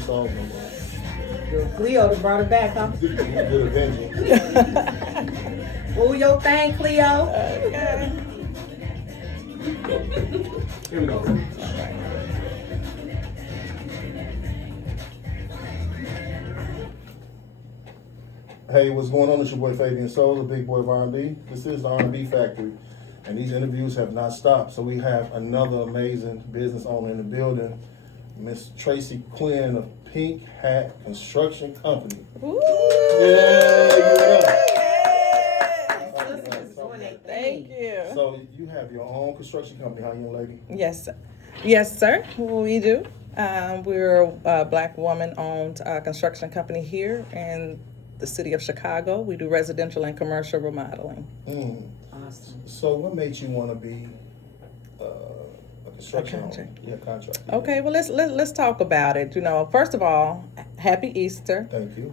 Song no more. Cleo done brought it back, huh? Good Avenging. Do your thing, Cleo. Okay. Here we go. Hey, what's going on? It's your boy Fabian Souls, the big boy of R&B. This is the R&B Factory, and these interviews have not stopped. So we have another amazing business owner in the building, Miss Tracy Quinn of Pink Hat Construction Company. Ooh. Yeah. Thank you. So you have your own construction company, huh, young lady? Yes, sir. Yes, sir. We do. We're a Black woman-owned construction company here in the city of Chicago. We do residential and commercial remodeling. Awesome. So what made you want to be a construction owner? Yeah, contract. Okay, well let's talk about it. You know, first of all, happy Easter. Thank you.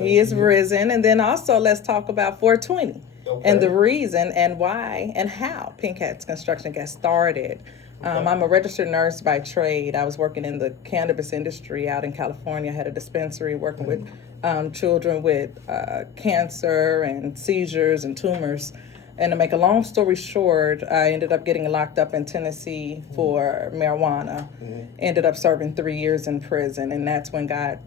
He is risen, and then also let's talk about 420 and the reason and why and how Pink Hats Construction got started. I'm a registered nurse by trade. I was working in the cannabis industry out in California. I had a dispensary working with children with cancer and seizures and tumors. And to make a long story short, I ended up getting locked up in Tennessee for marijuana. Ended up serving 3 years in prison, and that's when God,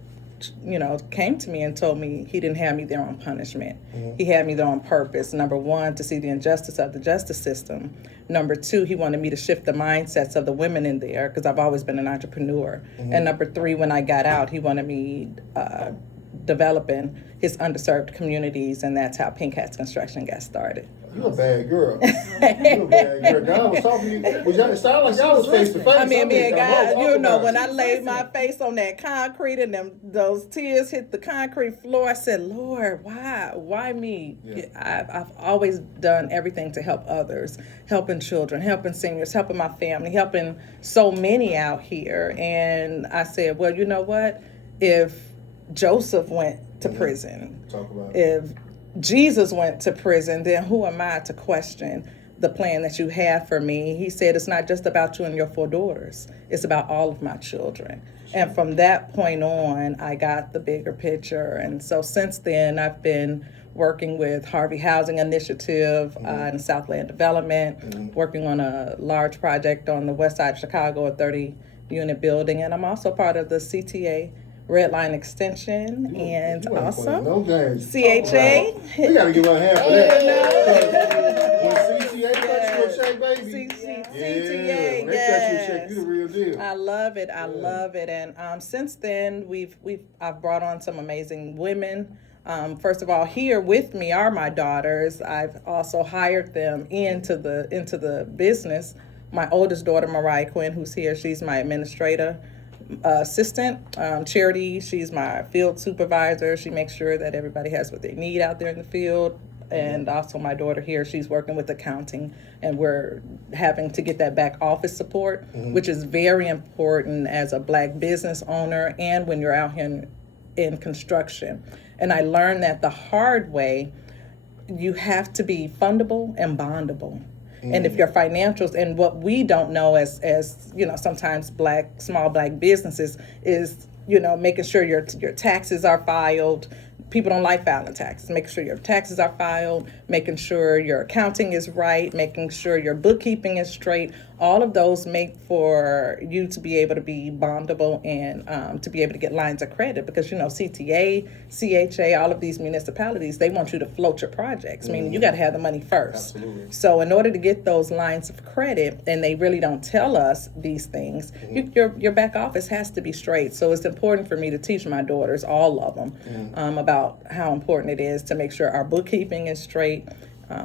came to me and told me he didn't have me there on punishment. He had me there on purpose. Number one, to see the injustice of the justice system. Number two, he wanted me to shift the mindsets of the women in there because I've always been an entrepreneur. And number three, when I got out, he wanted me developing his underserved communities, and that's how Pink Hats Construction got started. You a bad girl. You a bad girl. God was talking to you. It sounded like y'all was face to face. I mean, God, when I laid my face on that concrete and those tears hit the concrete floor, I said, Lord, why me? Yeah. I've always done everything to help others, helping children, helping seniors, helping my family, helping so many out here. And I said, well, you know what? If Joseph went to prison, if Jesus went to prison, then who am I to question the plan that you have for me? He said, it's not just about you and your 4 daughters. It's about all of my children. And from that point on, I got the bigger picture. And so since then, I've been working with Harvey Housing Initiative and Southland Development, working on a large project on the west side of Chicago, a 30-unit building. And I'm also part of the CTA Red Line Extension, and also CHA. We gotta give her a hand for that. When CTA cuts you a check, baby. CTA, when they cut you a check, you the real deal. I love it. I love it. And since then, I've brought on some amazing women. First of all, here with me are my daughters. I've also hired them into the business. My oldest daughter, Mariah Quinn, who's here, she's my administrator. Assistant, Charity, she's my field supervisor. She makes sure that everybody has what they need out there in the field. And also my daughter here, she's working with accounting, and we're having to get that back office support, which is very important as a Black business owner and when you're out here in construction. And I learned that the hard way. You have to be fundable and bondable. And if your financials, and what we don't know as sometimes small black businesses is, making sure your taxes are filed. People don't like filing taxes. Making sure your taxes are filed, making sure your accounting is right, making sure your bookkeeping is straight. All of those make for you to be able to be bondable and to be able to get lines of credit because, CTA, CHA, all of these municipalities, they want you to float your projects, meaning you got to have the money first. Absolutely. So in order to get those lines of credit, and they really don't tell us these things, your back office has to be straight. So it's important for me to teach my daughters, all of them, about how important it is to make sure our bookkeeping is straight.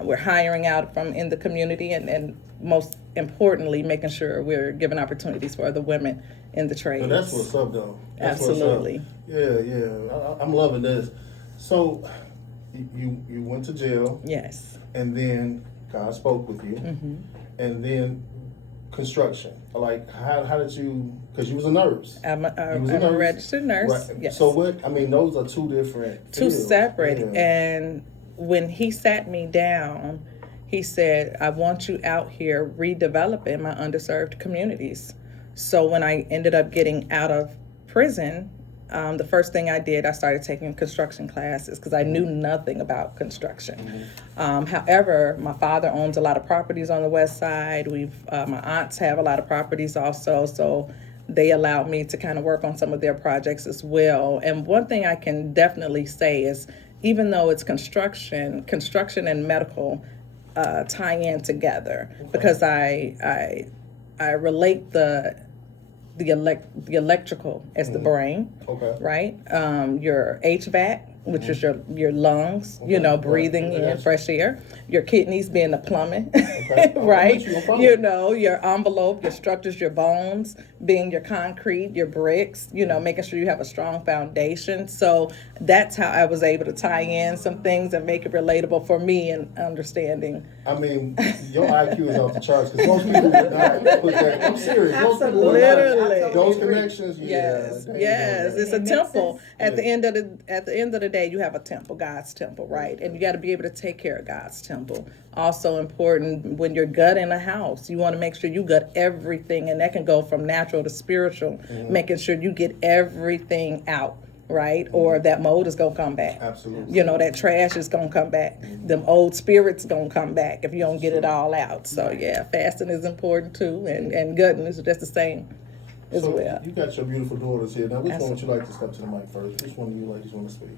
We're hiring out from in the community, and most importantly, making sure we're giving opportunities for the women in the trades. Well, that's what's up, though. Absolutely. Yeah. I'm loving this. So, you went to jail. Yes. And then God spoke with you. And then construction. Like, how did you? Because you was a nurse. I'm a registered nurse. Right. Yes. So what? I mean, those are two different. Two fields. separate. Yeah. And when he sat me down, he said, I want you out here redeveloping my underserved communities. So when I ended up getting out of prison, the first thing I did, I started taking construction classes because I knew nothing about construction. However, my father owns a lot of properties on the west side. My aunts have a lot of properties also, so they allowed me to kind of work on some of their projects as well. And one thing I can definitely say is, even though it's construction and medical tie in together, because I relate the electrical as the brain, right? Your HVAC, which is your lungs, breathing in fresh air. Your kidneys being the plumbing, right? Your envelope, your structures, your bones being your concrete, your bricks, making sure you have a strong foundation. So that's how I was able to tie in some things and make it relatable for me and understanding. I mean, your IQ is off the charts because most people would not put that. I'm serious. Most people would Literally. not. Those connections, yes, it's a temple. At the end of the day, you have a temple, God's temple, right? And you got to be able to take care of God's temple. Also important when you're gutting a house, you want to make sure you gut everything, and that can go from natural to spiritual, making sure you get everything out. Right? Or that mold is going to come back. Absolutely. That trash is going to come back. Them old spirits going to come back if you don't get it all out. So, fasting is important too. And gutting is just the same as well. You got your beautiful daughters here. Now, which one would you like to step to the mic first? Which one do you ladies want to speak?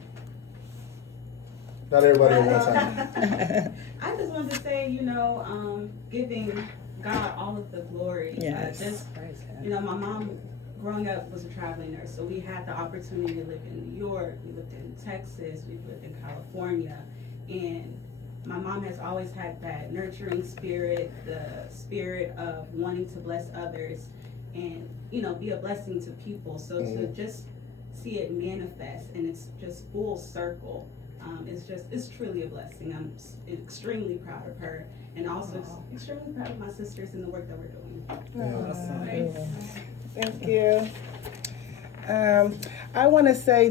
Not everybody at one time. I just wanted to say, giving God all of the glory. Yes. My mom growing up was a traveling nurse, so we had the opportunity to live in New York, we lived in Texas, we lived in California, and my mom has always had that nurturing spirit, the spirit of wanting to bless others and, be a blessing to people. So to just see it manifest and it's just full circle, it's truly a blessing. I'm extremely proud of her and also extremely proud of my sisters and the work that we're doing. Awesome. Thank you. I want to say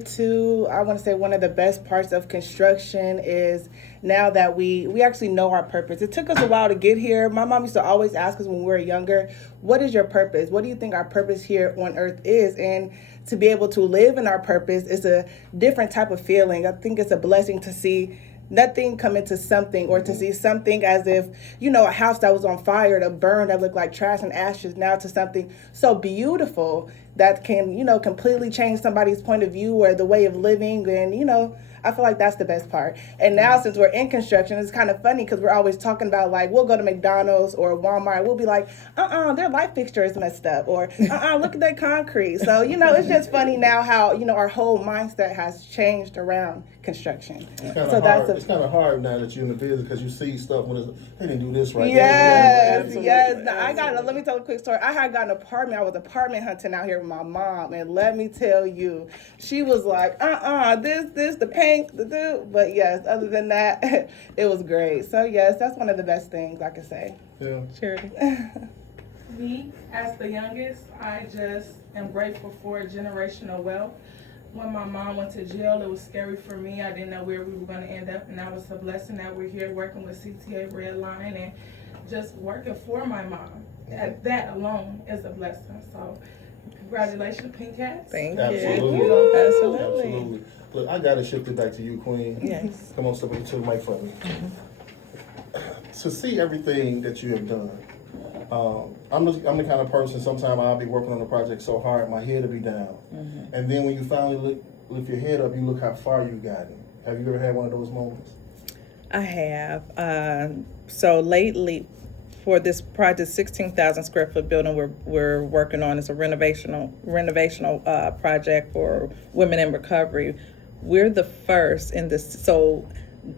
one of the best parts of construction is now that we actually know our purpose. It took us a while to get here. My mom used to always ask us when we were younger, what is your purpose? What do you think our purpose here on earth is? And to be able to live in our purpose is a different type of feeling. I think it's a blessing to see nothing come into something, or to see something as if, a house that was on fire, to burn, that looked like trash and ashes, now to something so beautiful that can, completely change somebody's point of view or the way of living. And, I feel like that's the best part. And now since we're in construction, it's kind of funny because we're always talking about, like, we'll go to McDonald's or Walmart, we'll be like, their light fixture is messed up, or look at that concrete. So, it's just funny now how, our whole mindset has changed around construction. It's kind of hard. It's kind of hard now that you're in the business because you see stuff when they didn't do this right. Yes. Now, let me tell a quick story. I had got an apartment. I was apartment hunting out here with my mom, and let me tell you, she was like, this, the paint, but yes, other than that, it was great. So yes, that's one of the best things I could say. Yeah. Charity. Me, as the youngest, I just am grateful for generational wealth. When my mom went to jail, it was scary for me. I didn't know where we were going to end up, and that was a blessing that we're here working with CTA Red Line and just working for my mom. That alone is a blessing. So congratulations, Pink Hats. Thank Absolutely. you. Absolutely. Look, I got to shift it back to you, Queen. Yes. Come on, step up to the mic for me. To see everything that you have done, I'm the kind of person, sometimes I'll be working on a project so hard, my head will be down. And then when you finally lift your head up, you look how far you've gotten. Have you ever had one of those moments? I have. So lately, for this project, 16,000 square foot building we're working on is a renovational project for women in recovery. We're the first in this. So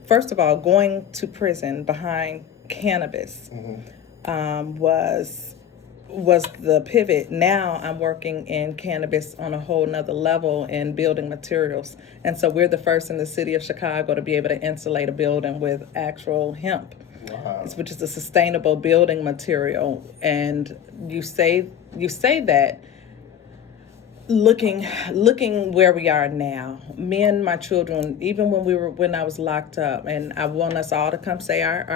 first of all, going to prison behind cannabis was the pivot. Now I'm working in cannabis on a whole nother level in building materials. And so we're the first in the city of Chicago to be able to insulate a building with actual hemp. Wow. Which is a sustainable building material. And you say that looking where we are now, me and my children, even when I was locked up, and I want us all to come say our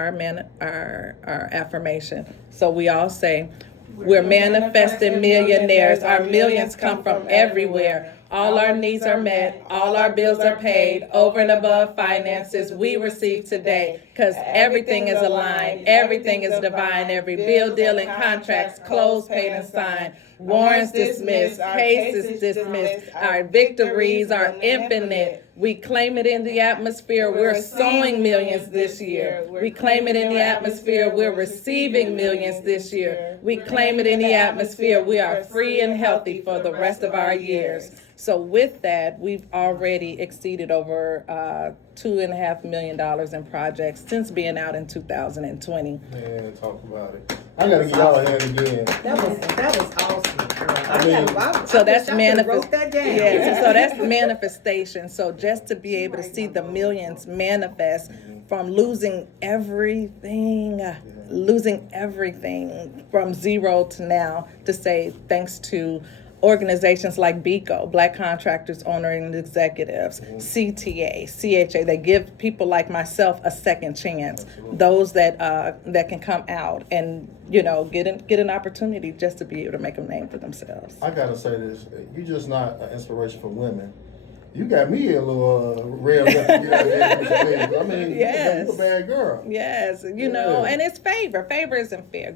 affirmation. So we all say, we're manifesting millionaires. Our millions come from everywhere. All our needs are met, all our bills are paid, over and above finances we receive today. Cause everything is aligned, everything is divine, every bill, deal, and contracts closed, paid, and signed. Warrants dismissed, cases dismissed, our victories are infinite. We claim it in the atmosphere, we're sowing millions this year. We claim it in the atmosphere, we're receiving millions this year. We claim it in the atmosphere, we are free and healthy for the rest of our years. So with that, we've already exceeded over $2.5 million in projects since being out in 2020. Man, talk about it. I gotta get y'all a hand again. That was awesome, girl. So that's wrote that down. Yeah, so that's manifestation. So just to be able to see the millions manifest from losing everything from zero to now, to say thanks to organizations like BECO, Black Contractors, Owner and Executives, CTA, CHA, they give people like myself a second chance. Those that can come out and get an opportunity just to be able to make a name for themselves. I gotta say this, you're just not an inspiration for women. You got me a little revved up to get out there with your things. I mean, Yes. you're a bad girl. Yes, and it's favor. Favor isn't fair.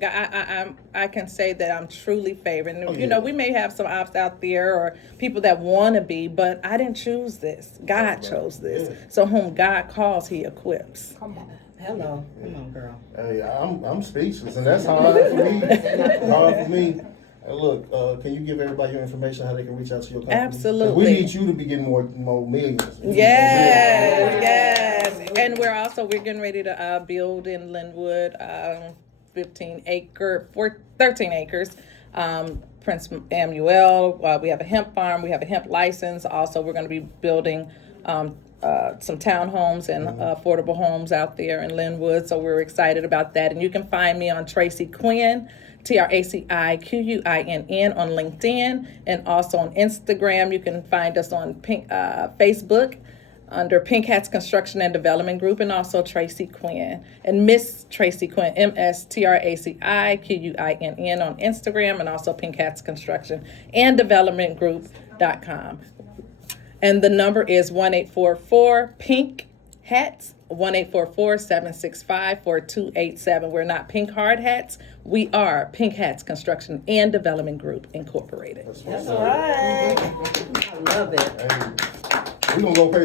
I can say that I'm truly favored. And, we may have some ops out there or people that want to be, but I didn't choose this. God chose this. Yeah. So whom God calls, He equips. Come on. Hello. Come on, girl. Hey, I'm speechless, and that's hard for me. Hard for me. Hey, look, can you give everybody your information, how they can reach out to your company? 'Cause Absolutely. we need you to be getting more millions. Yes. And we're getting ready to build in Linwood, 13 acres. Prince Samuel, we have a hemp farm, we have a hemp license. Also, we're going to be building some townhomes and affordable homes out there in Linwood. So we're excited about that. And you can find me on Tracy Quinn, TracyQuinn on LinkedIn, and also on Instagram. You can find us on Facebook under Pink Hats Construction and Development Group, and also Tracy Quinn and Miss Tracy Quinn, MSTracyQuinn on Instagram, and also Pink Hats Construction and Development Group.com. And the number is 1-844-PINK HATS, 1-844-765-4287. We're not Pink Hard Hats. We are Pink Hats Construction and Development Group Incorporated. That's That's what's up. right. I love it. Hey, we're gonna go pay